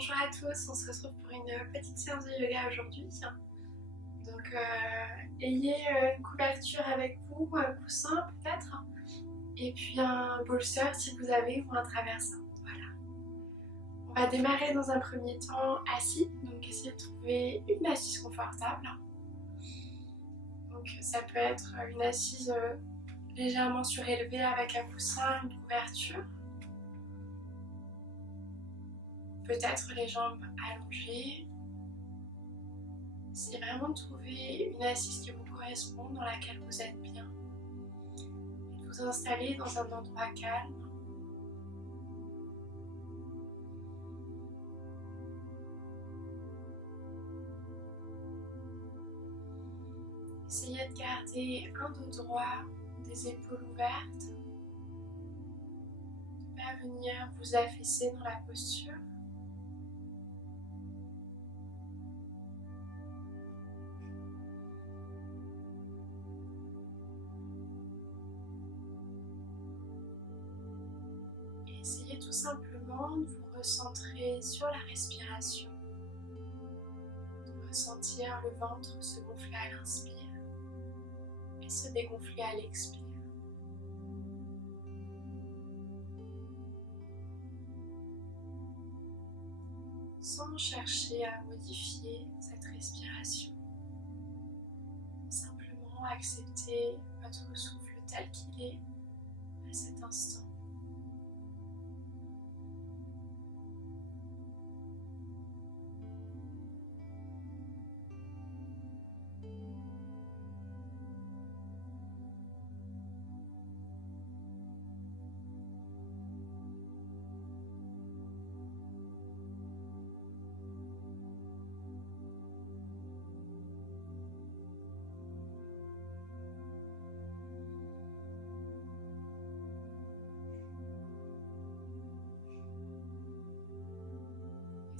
Bonjour à tous, on se retrouve pour une petite séance de yoga aujourd'hui. Donc ayez une couverture avec vous, un coussin peut-être, et puis un bolster si vous avez ou un traversin. Voilà. On va démarrer dans un premier temps assis, donc essayez de trouver une assise confortable. Donc ça peut être une assise légèrement surélevée avec un coussin, une couverture. Peut-être les jambes allongées. Essayez vraiment de trouver une assise qui vous correspond, dans laquelle vous êtes bien. Et de vous installer dans un endroit calme. Essayez de garder un dos droit, des épaules ouvertes. De ne pas venir vous affaisser dans la posture. Essayez tout simplement de vous recentrer sur la respiration, de ressentir le ventre se gonfler à l'inspire et se dégonfler à l'expire. Sans chercher à modifier cette respiration, simplement accepter votre souffle tel qu'il est à cet instant.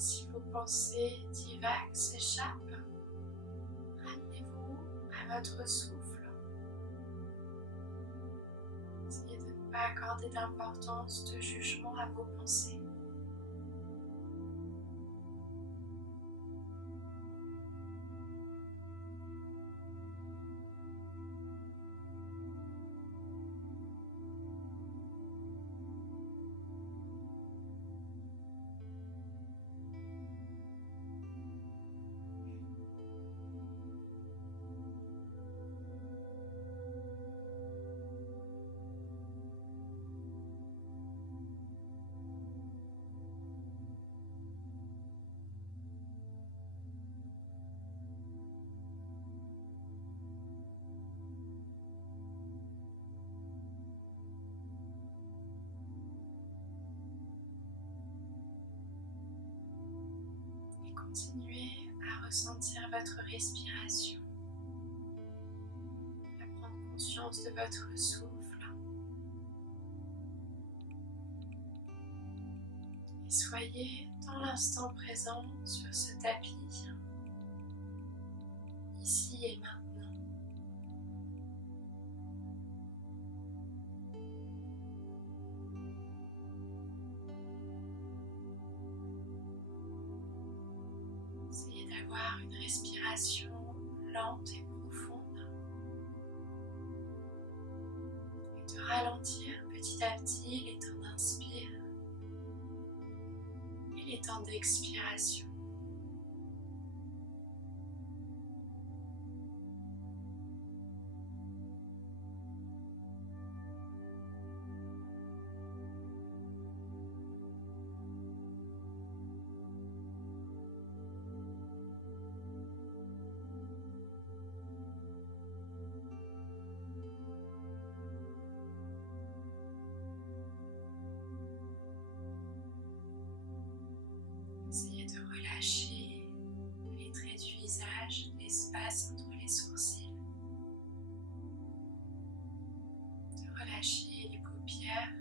Si vos pensées divaguent, s'échappent, ramenez-vous à votre souffle. Essayez de ne pas accorder d'importance, de jugement à vos pensées. Continuez à ressentir votre respiration, à prendre conscience de votre souffle et soyez dans l'instant présent sur ce tapis, ici et maintenant. Essayez d'avoir une respiration lente et profonde et de ralentir petit à petit les temps d'inspire et les temps d'expiration. Essayez de relâcher les traits du visage, l'espace entre les sourcils. De relâcher les paupières.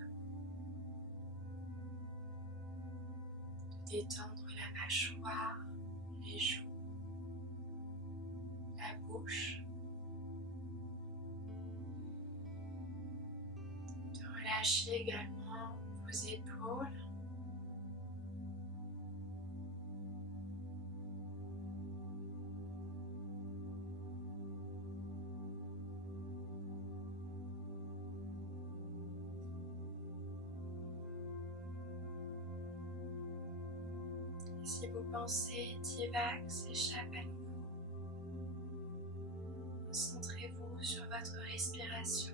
De détendre la mâchoire, les joues, la bouche. De relâcher également vos épaules. Si vos pensées divaguent, s'échappent à nouveau, concentrez-vous sur votre respiration.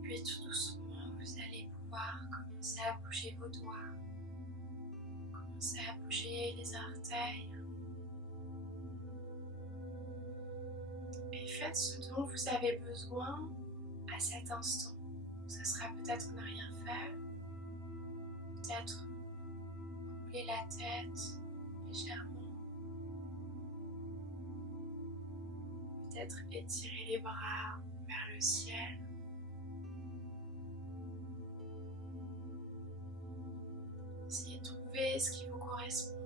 Puis tout doucement, vous allez pouvoir commencer à bouger vos doigts, commencer à bouger les orteils. Et faites ce dont vous avez besoin à cet instant. Ce sera peut-être ne rien faire, peut-être rouler la tête légèrement, peut-être étirer les bras vers le ciel. Essayez de trouver ce qui vous correspond.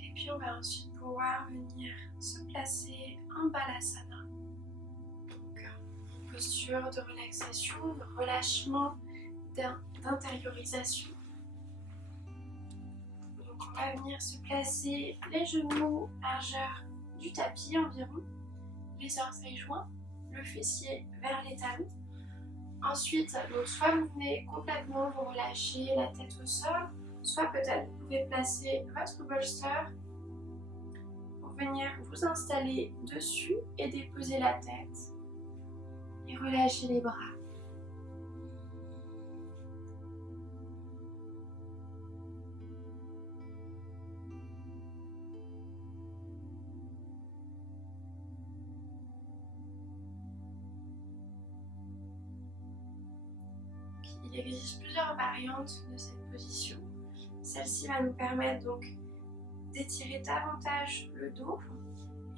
Et puis on va ensuite pouvoir venir se placer en Balasana. Posture de relaxation, de relâchement, d'intériorisation. Donc on va venir se placer les genoux largeur du tapis environ, les orteils joints, le fessier vers les talons. Ensuite, donc soit vous venez complètement vous relâcher la tête au sol, soit peut-être vous pouvez placer votre bolster pour venir vous installer dessus et déposer la tête. Et relâchez les bras. Il existe plusieurs variantes de cette position. Celle-ci va nous permettre donc d'étirer davantage le dos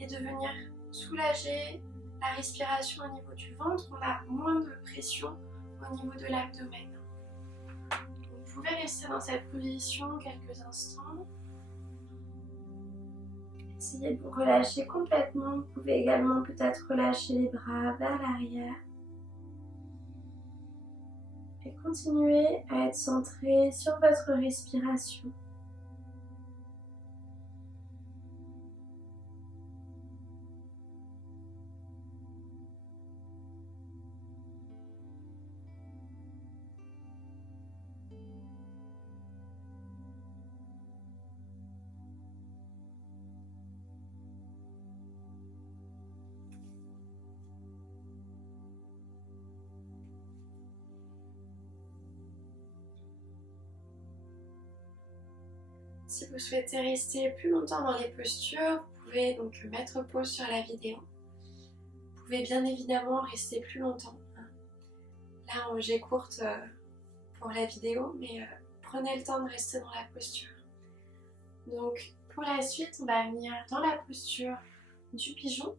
et de venir soulager la respiration au niveau du ventre. On a moins de pression au niveau de l'abdomen. Vous pouvez rester dans cette position quelques instants. Essayez de vous relâcher complètement. Vous pouvez également peut-être relâcher les bras vers l'arrière. Et continuez à être centré sur votre respiration. Si vous souhaitez rester plus longtemps dans les postures, vous pouvez donc mettre pause sur la vidéo. Vous pouvez bien évidemment rester plus longtemps. Là, j'écourte pour la vidéo, mais prenez le temps de rester dans la posture. Donc, pour la suite, on va venir dans la posture du pigeon.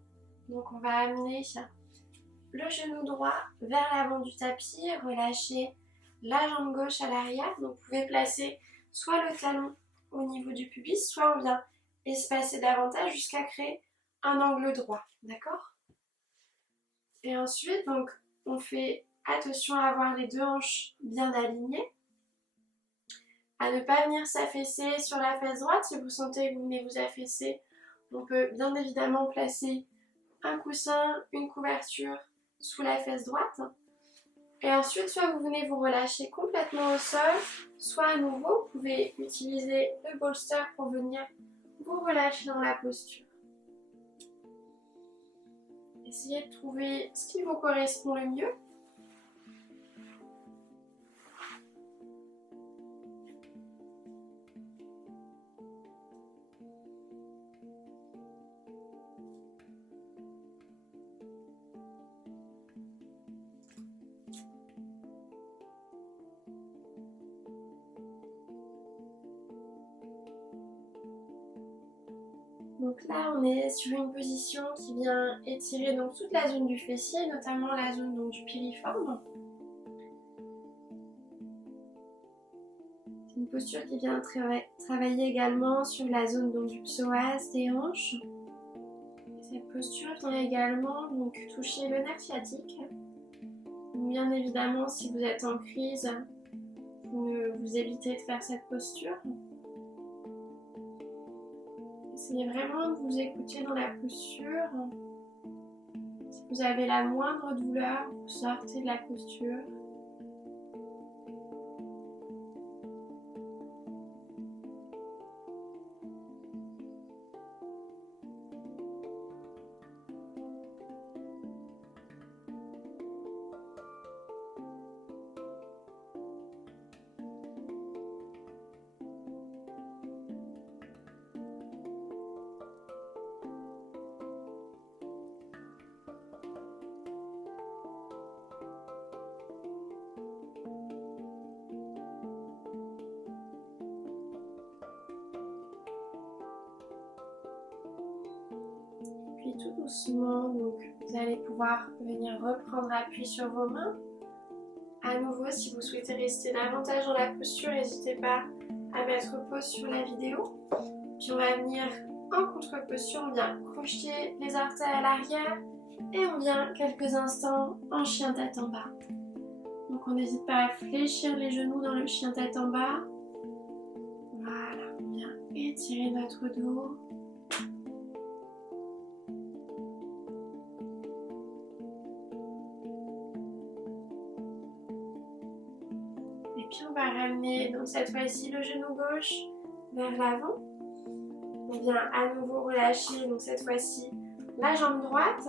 Donc, on va amener le genou droit vers l'avant du tapis, relâcher la jambe gauche à l'arrière. Donc, vous pouvez placer soit le talon au niveau du pubis, soit on vient espacer davantage jusqu'à créer un angle droit, d'accord? Et ensuite, donc, on fait attention à avoir les deux hanches bien alignées, à ne pas venir s'affaisser sur la fesse droite. Si vous sentez que vous venez vous affaisser, on peut bien évidemment placer un coussin, une couverture sous la fesse droite. Et ensuite, soit vous venez vous relâcher complètement au sol, soit à nouveau, vous pouvez utiliser le bolster pour venir vous relâchez dans la posture. Essayez de trouver ce qui vous correspond le mieux. Donc là, on est sur une position qui vient étirer donc toute la zone du fessier, notamment la zone donc, du piriforme. C'est une posture qui vient travailler également sur la zone donc, du psoas, des hanches. Et cette posture vient également donc, toucher le nerf sciatique. Donc, bien évidemment, si vous êtes en crise, vous évitez de faire cette posture. Essayez vraiment de vous écouter dans la posture. Si vous avez la moindre douleur, vous sortez de la posture. Puis tout doucement, donc, vous allez pouvoir venir reprendre appui sur vos mains. À nouveau, si vous souhaitez rester davantage dans la posture, n'hésitez pas à mettre pause sur la vidéo. Puis on va venir en contre-posture, on vient crocheter les orteils à l'arrière et on vient quelques instants en chien tête en bas. Donc on n'hésite pas à fléchir les genoux dans le chien tête en bas. Voilà, on vient étirer notre dos. Et puis on va ramener donc cette fois-ci le genou gauche vers l'avant. On vient à nouveau relâcher donc cette fois-ci la jambe droite.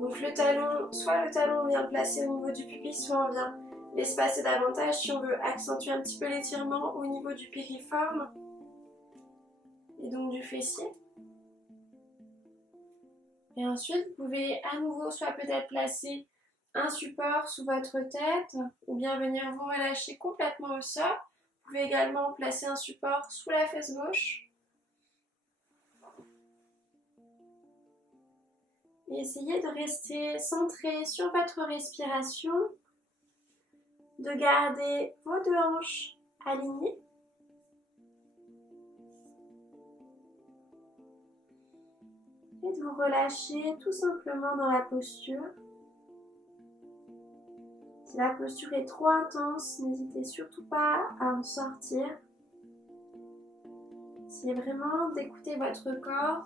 Donc le talon, soit le talon on vient placer au niveau du pubis, soit on vient l'espacer davantage si on veut accentuer un petit peu l'étirement au niveau du piriforme et donc du fessier. Et ensuite vous pouvez à nouveau soit peut-être placer un support sous votre tête ou bien venir vous relâcher complètement au sol. Vous pouvez également placer un support sous la fesse gauche. Et essayez de rester centré sur votre respiration, de garder vos deux hanches alignées. Et de vous relâcher tout simplement dans la posture. Si la posture est trop intense, n'hésitez surtout pas à en sortir. Essayez vraiment d'écouter votre corps.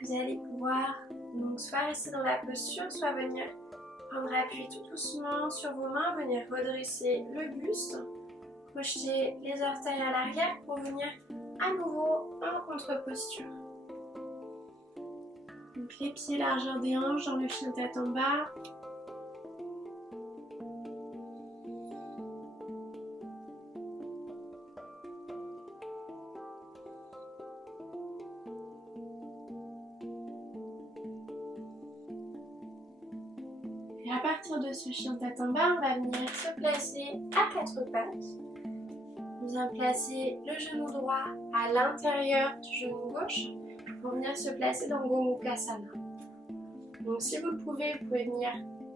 Vous allez pouvoir donc soit rester dans la posture, soit venir prendre appui tout doucement sur vos mains, venir redresser le buste, crocheter les orteils à l'arrière pour venir à nouveau en contre-posture. Donc les pieds largeur des hanches dans le chien tête en bas. partir de ce chien tête en bas, on va venir se placer à quatre pattes. On vient placer le genou droit à l'intérieur du genou gauche pour venir se placer dans Gomukhasana. Donc si vous le pouvez, vous pouvez venir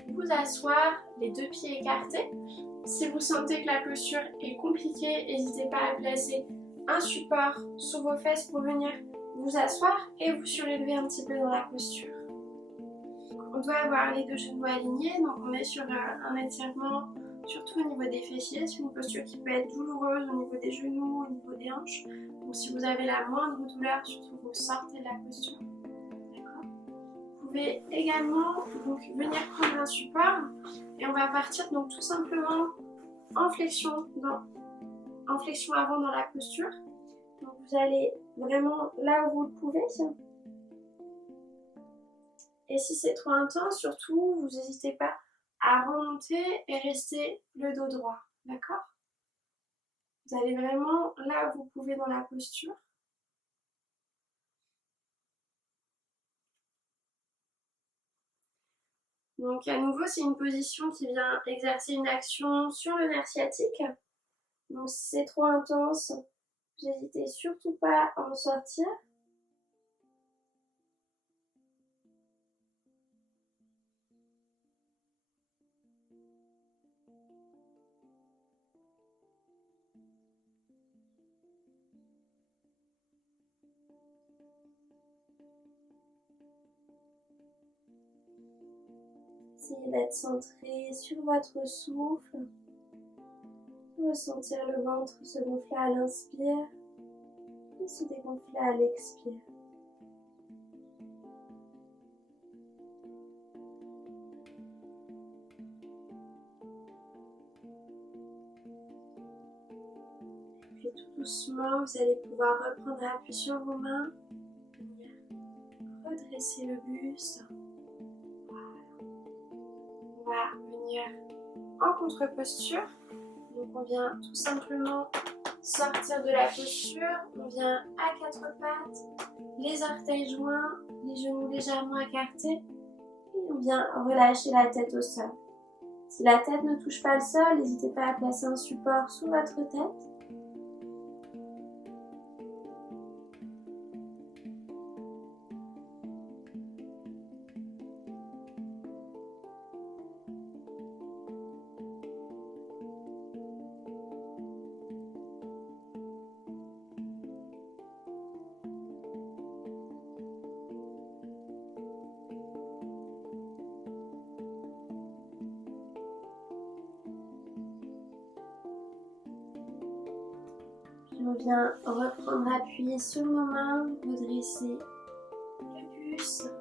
vous asseoir, les deux pieds écartés. Si vous sentez que la posture est compliquée, n'hésitez pas à placer un support sous vos fesses pour venir vous asseoir et vous surélever un petit peu dans la posture. On doit avoir les deux genoux alignés, donc on est sur un étirement surtout au niveau des fessiers. C'est une posture qui peut être douloureuse au niveau des genoux, au niveau des hanches. Donc si vous avez la moindre douleur, surtout vous sortez de la posture. D'accord ? Vous pouvez également donc, venir prendre un support et on va partir donc tout simplement en flexion avant dans la posture. Donc vous allez vraiment là où vous le pouvez. Et si c'est trop intense, surtout, vous n'hésitez pas à remonter et rester le dos droit. D'accord ? Vous allez vraiment là où vous pouvez dans la posture. Donc à nouveau, c'est une position qui vient exercer une action sur le nerf sciatique. Donc si c'est trop intense, vous n'hésitez surtout pas à en sortir. Essayez d'être centré sur votre souffle. Ressentir le ventre se gonfler à l'inspire et se dégonfler à l'expire. Puis tout doucement, vous allez pouvoir reprendre appui sur vos mains, venir redresser le buste. On va venir en contre-posture. Donc on vient tout simplement sortir de la posture. On vient à quatre pattes, les orteils joints, les genoux légèrement écartés. Et on vient relâcher la tête au sol. Si la tête ne touche pas le sol, n'hésitez pas à placer un support sous votre tête. On vient reprendre appui sur nos mains, redresser le buste.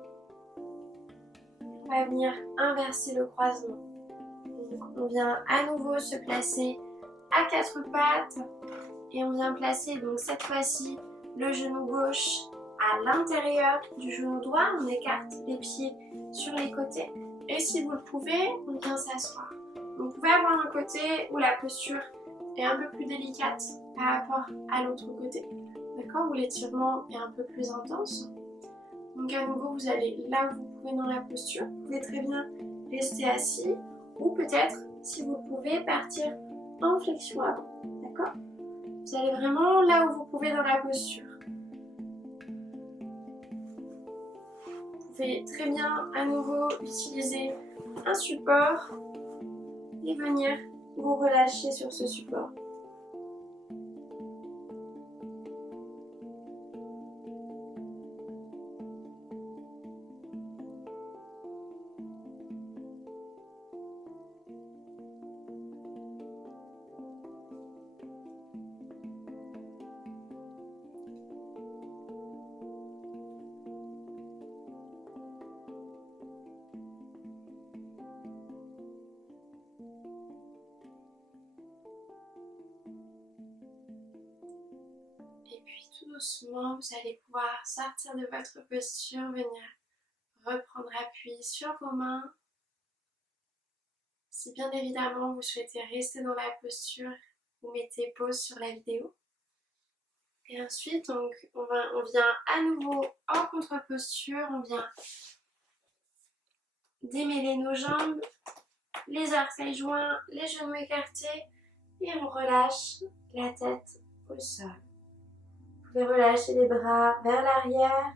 On va venir inverser le croisement. Donc on vient à nouveau se placer à quatre pattes et on vient placer donc cette fois-ci le genou gauche à l'intérieur du genou droit. On écarte les pieds sur les côtés et si vous le pouvez, on vient s'asseoir. Vous pouvez avoir un côté où la posture est un peu plus délicate par rapport à l'autre côté, d'accord, où l'étirement est un peu plus intense. Donc à nouveau, vous allez là où vous pouvez dans la posture. Vous pouvez très bien rester assis ou peut-être, si vous le pouvez, partir en flexion avant, d'accord. Vous allez vraiment là où vous pouvez dans la posture. Vous pouvez très bien à nouveau utiliser un support et venir vous relâcher sur ce support. Et puis tout doucement, vous allez pouvoir sortir de votre posture, venir reprendre appui sur vos mains. Si bien évidemment vous souhaitez rester dans la posture, vous mettez pause sur la vidéo. Et ensuite, donc, on vient à nouveau en contre-posture, on vient démêler nos jambes, les orteils joints, les genoux écartés et on relâche la tête au sol. Vous pouvez relâcher les bras vers l'arrière.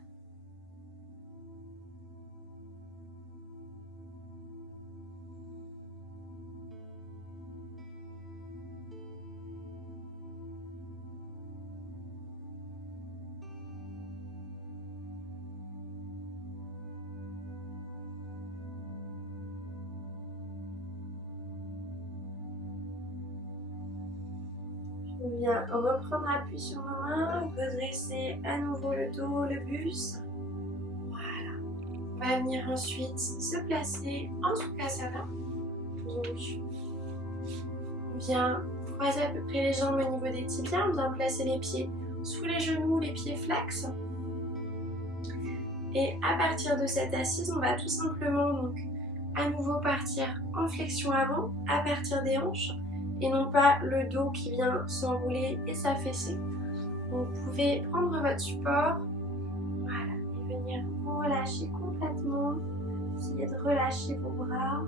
On vient reprendre appui sur nos mains, redresser à nouveau le dos, le buste. Voilà. On va venir ensuite se placer en Sukhasana. Donc, on vient croiser à peu près les jambes au niveau des tibias. On vient placer les pieds sous les genoux, les pieds flex. Et à partir de cette assise, on va tout simplement donc à nouveau partir en flexion avant, à partir des hanches. Et non pas le dos qui vient s'enrouler et s'affaisser. Donc vous pouvez prendre votre support, voilà, et venir vous relâcher complètement. Essayez de relâcher vos bras.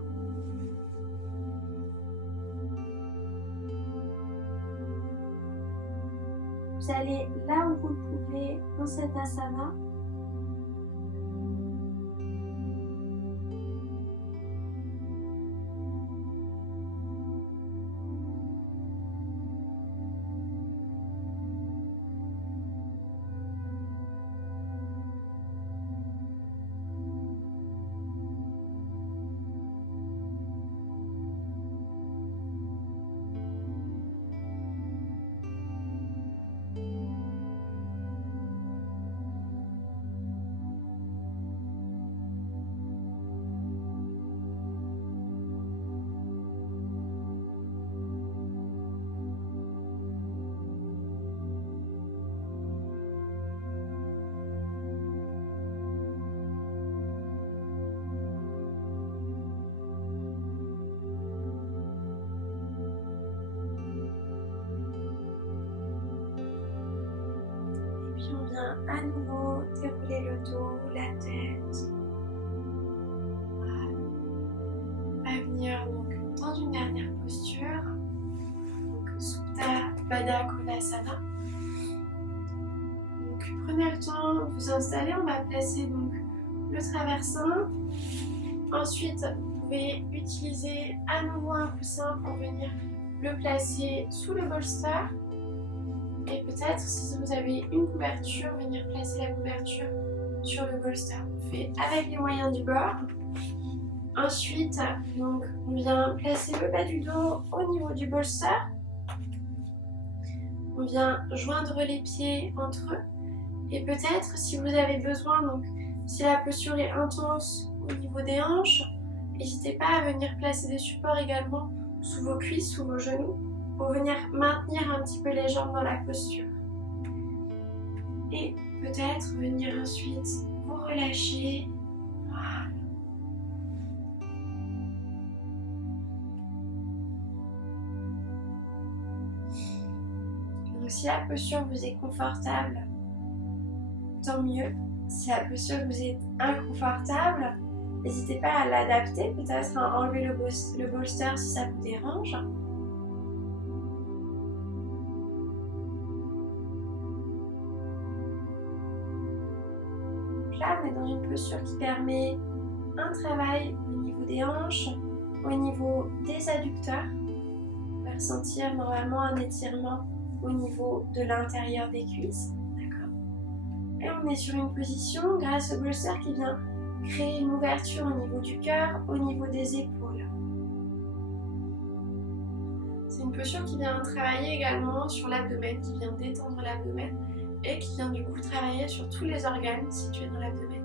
Vous allez là où vous le pouvez dans cette asana. Puis on vient à nouveau dérouler le dos, la tête. Voilà. On va venir donc dans une dernière posture. Donc Supta Baddha Konasana. Donc prenez le temps de vous installer. On va placer donc le traversin. Ensuite, vous pouvez utiliser à nouveau un coussin pour venir le placer sous le bolster. Et peut-être, si vous avez une couverture, venir placer la couverture sur le bolster. On fait avec les moyens du bord. Ensuite, donc, on vient placer le bas du dos au niveau du bolster. On vient joindre les pieds entre eux. Et peut-être, si vous avez besoin, donc, si la posture est intense au niveau des hanches, n'hésitez pas à venir placer des supports également sous vos cuisses, sous vos genoux, pour venir maintenir un petit peu les jambes dans la posture. Et peut-être venir ensuite vous relâcher. Voilà. Donc si la posture vous est confortable, tant mieux. Si la posture vous est inconfortable, n'hésitez pas à l'adapter, peut-être à enlever le bolster si ça vous dérange. Là, on est dans une posture qui permet un travail au niveau des hanches, au niveau des adducteurs. On va ressentir normalement un étirement au niveau de l'intérieur des cuisses. D'accord. Et on est sur une position grâce au bolster qui vient créer une ouverture au niveau du cœur, au niveau des épaules. C'est une posture qui vient travailler également sur l'abdomen, qui vient détendre l'abdomen et qui vient du coup travailler sur tous les organes situés dans l'abdomen.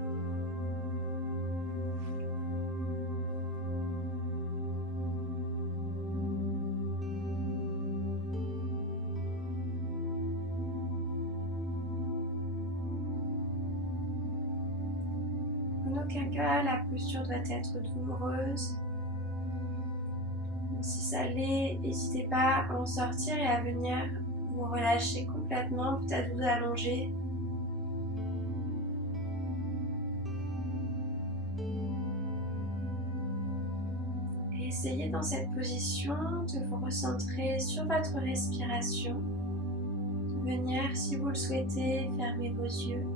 En aucun cas, la posture doit être douloureuse. Donc, si ça l'est, n'hésitez pas à en sortir et à venir vous relâcher complètement, peut-être vous allonger. Et Essayez dans cette position de vous recentrer sur votre respiration, de venir, si vous le souhaitez, fermer vos yeux.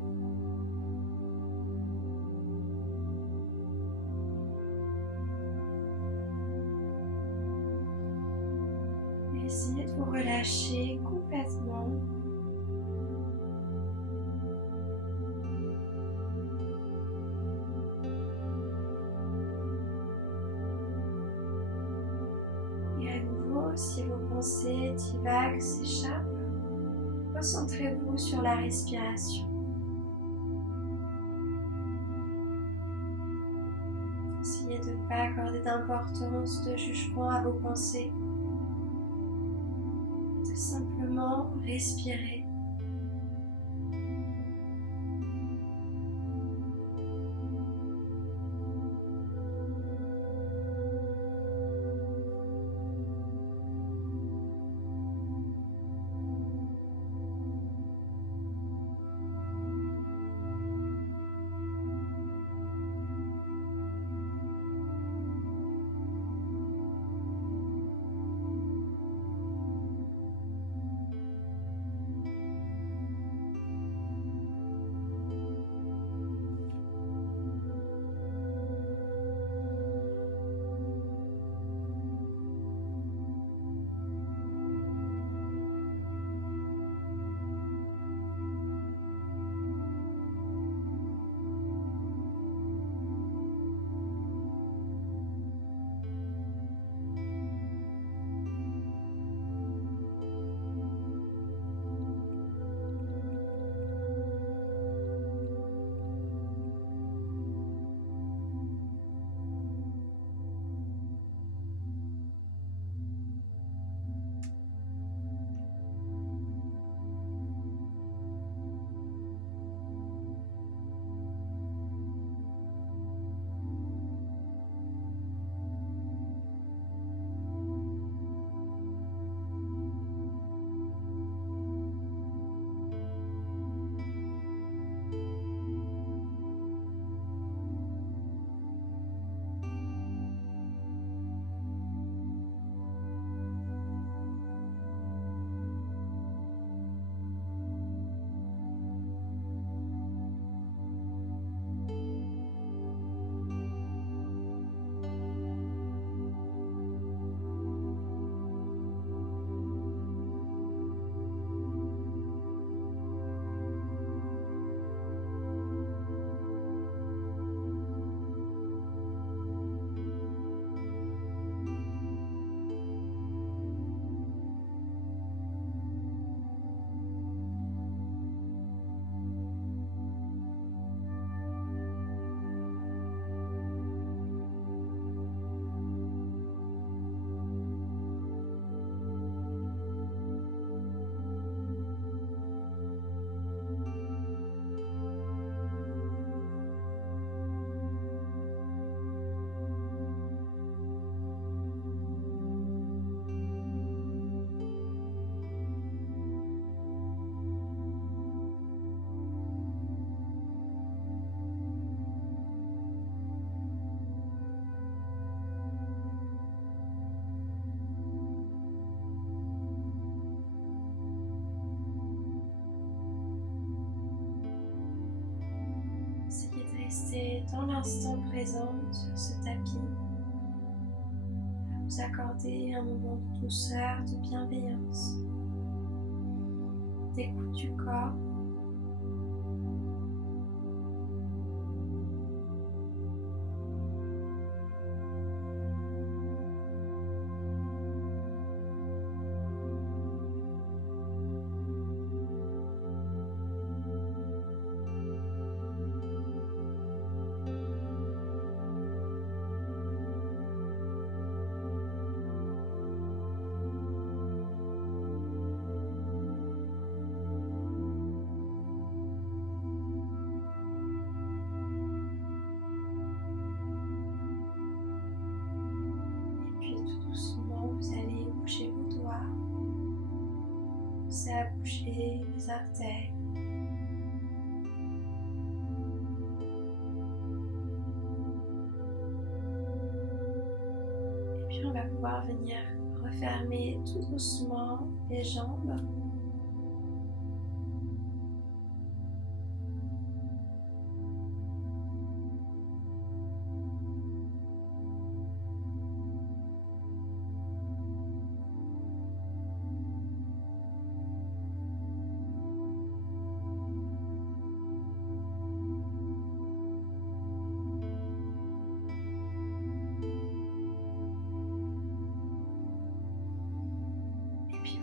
Et essayez de vous relâcher complètement. Si vos pensées divaguent, s'échappent, recentrez-vous sur la respiration. Essayez de ne pas accorder d'importance, de jugement à vos pensées, de simplement respirer. Restez dans l'instant présent sur ce tapis, à vous accorder un moment de douceur, de bienveillance, d'écoute du corps. Commencez à bouger les artères. Et puis puis on va pouvoir venir refermer tout doucement les jambes.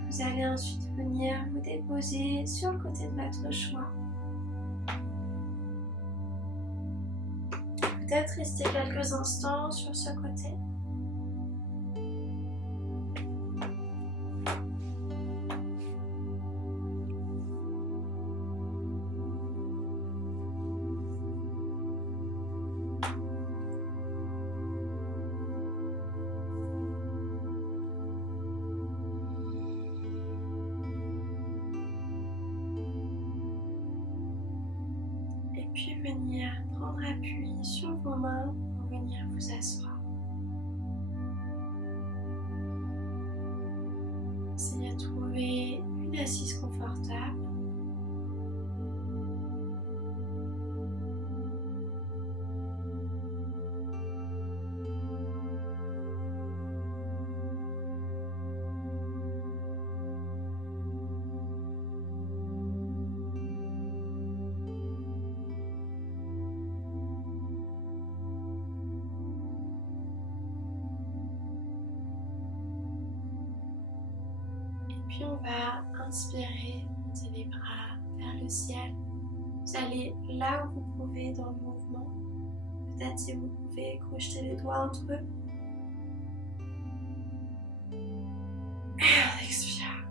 Vous allez ensuite venir vous déposer sur le côté de votre choix. Peut-être rester quelques instants sur ce côté. Puis venir prendre appui sur vos mains pour venir vous asseoir. Essayez de trouver une assise confortable. Puis on va inspirer, monter les bras vers le ciel. Vous allez là où vous pouvez dans le mouvement. Peut-être si vous pouvez crocheter les doigts entre eux. Et on expire.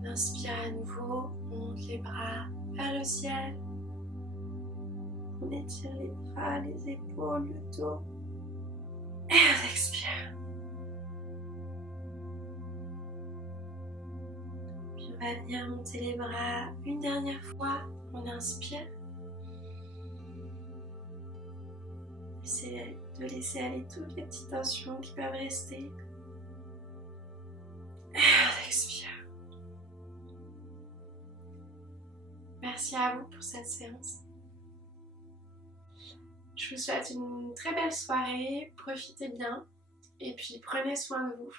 On inspire à nouveau, on monte les bras vers le ciel. On étire les bras, les épaules, le dos. Et on expire. Puis on va venir monter les bras une dernière fois. On inspire. Essayez de laisser aller toutes les petites tensions qui peuvent rester. Et on expire. Merci à vous pour cette séance. Je vous souhaite une très belle soirée, profitez bien et puis prenez soin de vous.